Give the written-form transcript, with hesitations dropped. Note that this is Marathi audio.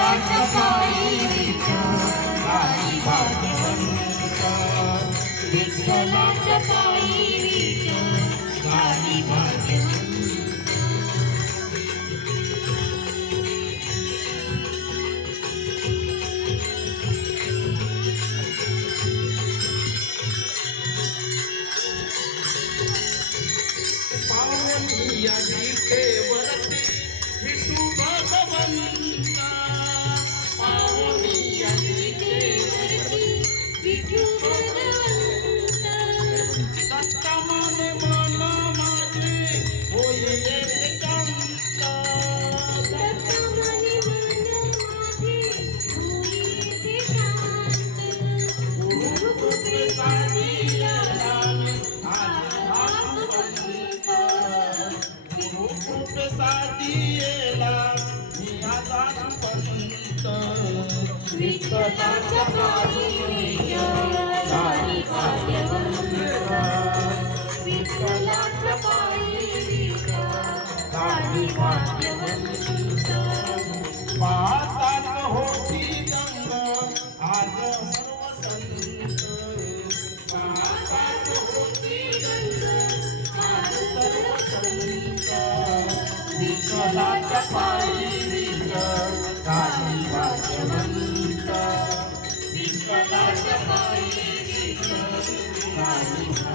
विठ्ठलाच्या पायी गाणी भाग्यवंत विठ्ठलाच्या पायी गाणी भाग्यवंत विठ्ठलाच्या पायी गाणी भाग्यवंत विठ्ठलाच्या पायी गाणी भाग्यवंत पाहतात होती गंग आज सर्व संत पाहतात होती गंग आज सर्व संत विठ्ठलाच्या पायी गाणी भाग्यवंत विठ्ठलाच्या पायी गाणी